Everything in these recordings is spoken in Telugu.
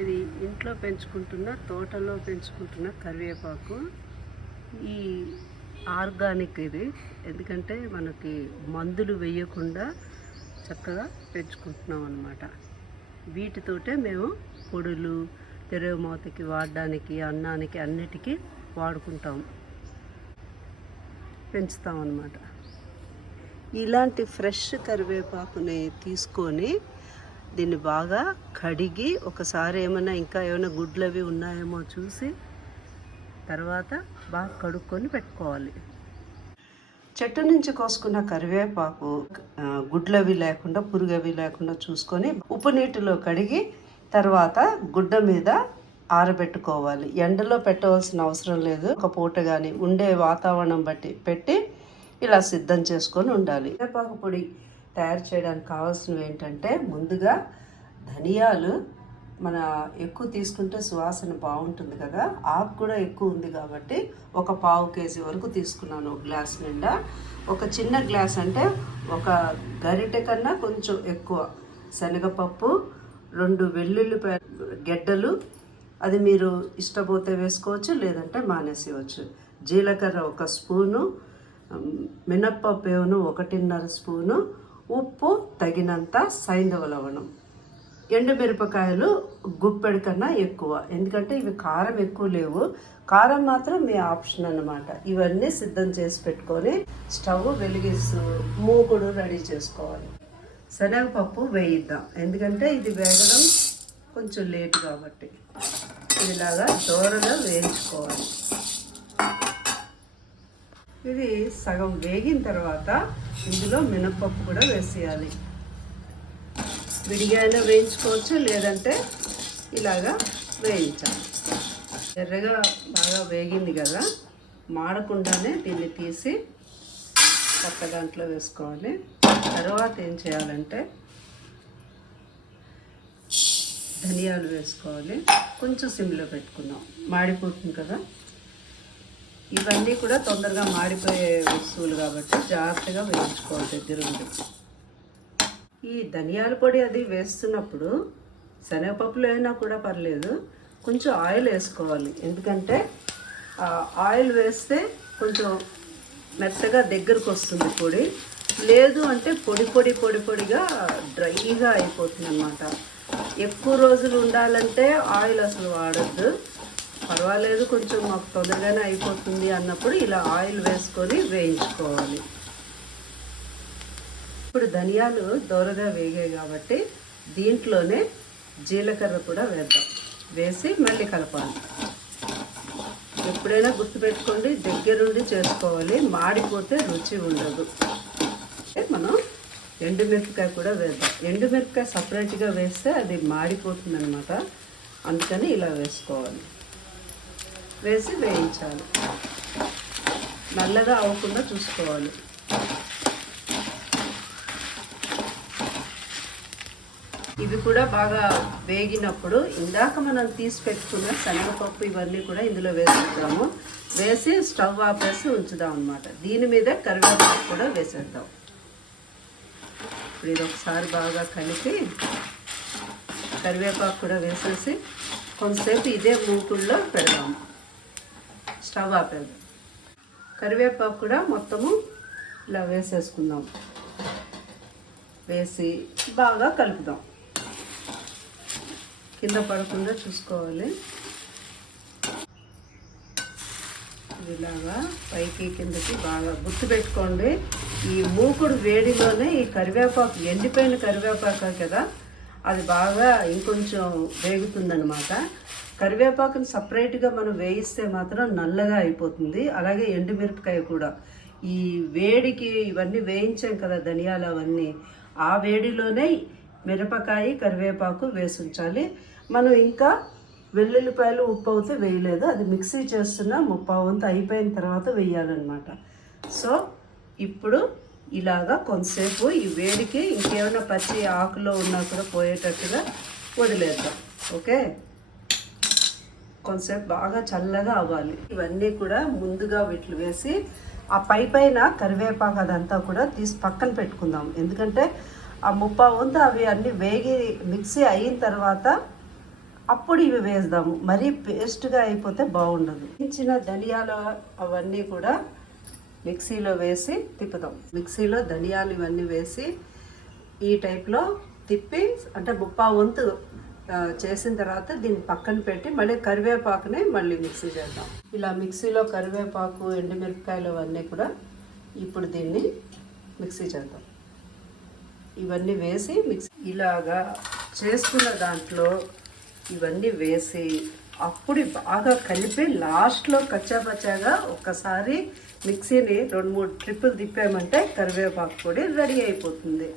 ఇది ఇంట్లో పెంచుకుంటున్న తోటలో పెంచుకుంటున్న కరివేపాకు. ఈ ఆర్గానిక్ ఇది. ఎందుకంటే మనకి మందులు వేయకుండా చక్కగా పెంచుకుంటున్నాం అన్నమాట. వీటితోటే మేము పొడులు తెరవమూతకి వాడడానికి అన్నానికి అన్నిటికీ వాడుకుంటాం. పెంచుతాం అన్నమాట. ఇలాంటి ఫ్రెష్ కరివేపాకుని తీసుకొని దీన్ని బాగా కడిగి ఒకసారి ఏమైనా ఇంకా ఏమైనా గుడ్లు అవి ఉన్నాయేమో చూసి తర్వాత బాగా కడుక్కొని పెట్టుకోవాలి. చెట్టు నుంచి కోసుకున్న కరివేపాకు గుడ్లవి లేకుండా పురుగవి లేకుండా చూసుకొని ఉప్పు నీటిలో కడిగి తర్వాత గుడ్డ మీద ఆరబెట్టుకోవాలి. ఎండలో పెట్టవలసిన అవసరం లేదు. ఒక పూట కానీ ఉండే వాతావరణం బట్టి పెట్టి ఇలా సిద్ధం చేసుకొని ఉండాలి. కరివేపాకు పొడి తయారు చేయడానికి కావాల్సినవి ఏంటంటే ముందుగా ధనియాలు మన ఎక్కువ తీసుకుంటే సువాసన బాగుంటుంది కదా ఆకు కూడా ఎక్కువ ఉంది కాబట్టి ఒక పావు కేజీ వరకు తీసుకున్నాను గ్లాస్ నిండా. ఒక చిన్న గ్లాస్ అంటే ఒక గరిటె కన్నా కొంచెం ఎక్కువ శనగపప్పు రెండు వెల్లుల్లి గెడ్డలు అది మీరు ఇష్టపోతే వేసుకోవచ్చు లేదంటే మానేసేయవచ్చు. జీలకర్ర ఒక స్పూను మినప్పప్పు ఏమో ఒకటిన్నర స్పూను ఉప్పు తగినంత సైంధవ లవణం. ఎండుమిరపకాయలు గుప్పెడు కన్నా ఎక్కువ. ఎందుకంటే ఇవి కారం ఎక్కువ లేవు. కారం మాత్రం మీ ఆప్షన్ అన్నమాట. ఇవన్నీ సిద్ధం చేసి పెట్టుకొని స్టవ్ వెలిగిస్తూ మూకుడు రెడీ చేసుకోవాలి. శనగపప్పు వేయిద్దాం. ఎందుకంటే ఇది వేగడం కొంచెం లేట్ కాబట్టి. ఇలాగా దోరగా వేయించుకోవాలి. ఇది సగం వేగిన తర్వాత ఇందులో మినప్పప్పు కూడా వేసేయాలి. విడిగా అయినా వేయించుకోవచ్చు? లేదంటే ఇలాగా వేయించాలి. ఎర్రగా బాగా వేగింది కదా మాడకుండానే దీన్ని తీసి కొత్త దాంట్లో వేసుకోవాలి. తర్వాత ఏం చేయాలంటే ధనియాలు వేసుకోవాలి. కొంచెం సిమ్లో పెట్టుకుందాం. మాడిపోతుంది కదా? ఇవన్నీ కూడా తొందరగా మాడిపోయే వస్తువులు కాబట్టి జాగ్రత్తగా వేయించుకోవాలి దగ్గరుండి. ఈ ధనియాల పొడి అది వేస్తున్నప్పుడు శనగపప్పులు అయినా కూడా పర్లేదు కొంచెం ఆయిల్ వేసుకోవాలి. ఎందుకంటే ఆయిల్ వేస్తే కొంచెం మెత్తగా దగ్గరకు వస్తుంది పొడి. లేదు అంటే పొడి పొడి పొడి పొడిగా డ్రైగా అయిపోతుంది అనమాట ఎక్కువ రోజులు ఉండాలంటే ఆయిల్ అసలు వాడద్దు. పర్వాలేదు కొంచెం మాకు తొందరగానే అయిపోతుంది అన్నప్పుడు ఇలా ఆయిల్ వేసుకొని వేయించుకోవాలి. ఇప్పుడు ధనియాలు దోరగా వేగాయి కాబట్టి దీంట్లోనే జీలకర్ర కూడా వేద్దాం. వేసి మళ్ళీ కలపాలి. ఎప్పుడైనా గుర్తుపెట్టుకోండి దగ్గరుండి చేసుకోవాలి మాడిపోతే రుచి ఉండదు. మనం ఎండుమిరపకాయ కూడా వేద్దాం. ఎండుమిరపకాయ సపరేట్గా వేస్తే అది మాడిపోతుంది అనమాట అందుకని ఇలా వేసుకోవాలి. వేసి వేయించాలి. నల్లగా అవ్వకుండా చూసుకోవాలి. ఇవి కూడా బాగా వేగినప్పుడు ఇందాక మనం తీసి పెట్టుకున్న శనగపప్పు ఇవన్నీ కూడా ఇందులో వేసేద్దాము వేసి స్టవ్ ఆపేసి ఉంచుదాం అనమాట దీని మీద కరివేపాకు కూడా వేసేద్దాం. ఇప్పుడు ఇది ఒకసారి బాగా కలిపి కరివేపాకు కూడా వేసేసి కొంతసేపు ఇదే మూకుల్లో పెడదాము. స్టవ్ ఆపేద్దాం. కరివేపాకు కూడా మొత్తము ఇలా వేసేసుకుందాం. వేసి బాగా కలుపుదాం. కింద పడకుండా చూసుకోవాలి. ఇలాగా పైకి కిందకి బాగా గుర్తు పెట్టుకోండి. ఈ మూకుడు వేడిలోనే ఈ కరివేపాకు ఎండిపోయిన కరివేపాకు కదా? అది బాగా ఇంకొంచెం వేగుతుందనమాట కరివేపాకుని సపరేట్గా మనం వేయిస్తే మాత్రం నల్లగా అయిపోతుంది. అలాగే ఎండుమిరపకాయ కూడా. ఈ వేడికి ఇవన్నీ వేయించాం కదా ధనియాలు అవన్నీ. ఆ వేడిలోనే మిరపకాయ కరివేపాకు వేసి ఉంచాలి మనం ఇంకా వెల్లుల్లిపాయలు ఉప్పు అవుతే వేయలేదు. అది మిక్సీ చేస్తున్న ముప్పావు వంతు అయిపోయిన తర్వాత వేయాలన్నమాట. సో ఇప్పుడు ఇలాగా కొంతసేపు ఈ వేడికి ఇంకేమైనా పచ్చి ఆకులో ఉన్నా కూడా పోయేటట్టుగా వదిలేద్దాం. ఓకే? కొంతసేపు బాగా చల్లగా అవ్వాలి. ఇవన్నీ కూడా ముందుగా వీటిని వేసి ఆ పై పైన కరివేపాకు అదంతా కూడా తీసి పక్కన పెట్టుకుందాం. ఎందుకంటే ఆ ముప్పా వంతు అవి అన్నీ వేగి మిక్సీ అయిన తర్వాత అప్పుడు ఇవి వేద్దాము. మరీ పేస్ట్గా అయిపోతే బాగుండదు. ఇచ్చిన ధనియాలు అవన్నీ కూడా మిక్సీలో వేసి తిప్పుదాం మిక్సీలో ధనియాలు ఇవన్నీ వేసి ఈ టైప్లో తిప్పి అంటే ముప్పా వంతు చేసిన తర్వాత దీన్ని పక్కన పెట్టి మళ్ళీ కరివేపాకుని మళ్ళీ మిక్సీ చేద్దాం. ఇలా మిక్సీలో కరివేపాకు ఎండుమిరపకాయలు అవన్నీ కూడా ఇప్పుడు దీన్ని మిక్సీ చేద్దాం. ఇవన్నీ వేసి మిక్సీ ఇలాగా చేసుకున్న దాంట్లో ఇవన్నీ వేసి అప్పుడు బాగా కలిపి లాస్ట్లో కచ్చాపచ్చాగా ఒక్కసారి మిక్సీని రెండు మూడు ట్రిప్పులు తిప్పామంటే కరివేపాకు పొడి రెడీ అయిపోతుంది.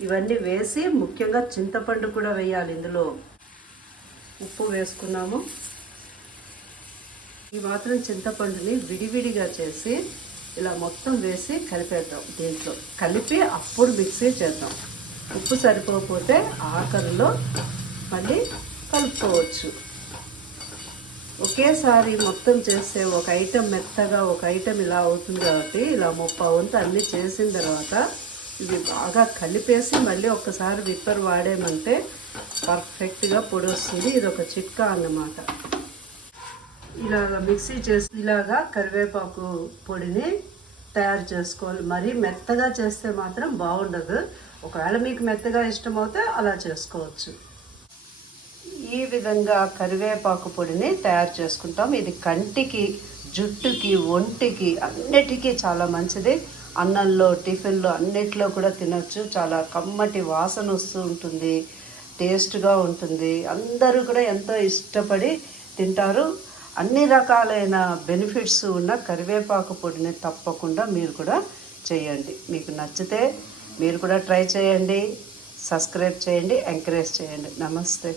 ఇవన్నీ వేసి ముఖ్యంగా చింతపండు కూడా వేయాలి ఇందులో. ఉప్పు వేసుకున్నాము. ఈ మాత్రం చింతపండుని విడివిడిగా చేసి ఇలా మొత్తం వేసి కలిపేద్దాం దీంట్లో. కలిపి అప్పుడు మిక్సీ చేద్దాం. ఉప్పు సరిపోకపోతే ఆఖరిలో మళ్ళీ కలుపుకోవచ్చు. ఒకేసారి మొత్తం చేస్తే ఒక ఐటెం మెత్తగా ఒక ఐటెం ఇలా అవుతుంది కాబట్టి ఇలా ముప్పా వంతు అన్నీ చేసిన తర్వాత ఇవి బాగా కలిపేసి మళ్ళీ ఒక్కసారి విప్పర్ వాడేమంటే పర్ఫెక్ట్గా పొడి వస్తుంది ఇది ఒక చిట్కా అన్నమాట. ఇలాగ మిక్సీ చేసి ఇలాగా కరివేపాకు పొడిని తయారు చేసుకోవాలి. మరీ మెత్తగా చేస్తే మాత్రం బాగుండదు. ఒకవేళ మీకు మెత్తగా ఇష్టమవుతే అలా చేసుకోవచ్చు. ఈ విధంగా కరివేపాకు పొడిని తయారు చేసుకుంటాం. ఇది కంటికి జుట్టుకి ఒంటికి అన్నిటికీ చాలా మంచిది. అన్నంలో టిఫిన్లో అన్నిట్లో కూడా తినొచ్చు. చాలా కమ్మటి వాసన వస్తూ ఉంటుంది. టేస్ట్గా ఉంటుంది. అందరూ కూడా ఎంతో ఇష్టపడి తింటారు. అన్ని రకాలైన బెనిఫిట్స్ ఉన్న కరివేపాకు పొడిని తప్పకుండా మీరు కూడా చేయండి. మీకు నచ్చితే మీరు కూడా ట్రై చేయండి. సబ్స్క్రైబ్ చేయండి. ఎంకరేజ్ చేయండి. నమస్తే.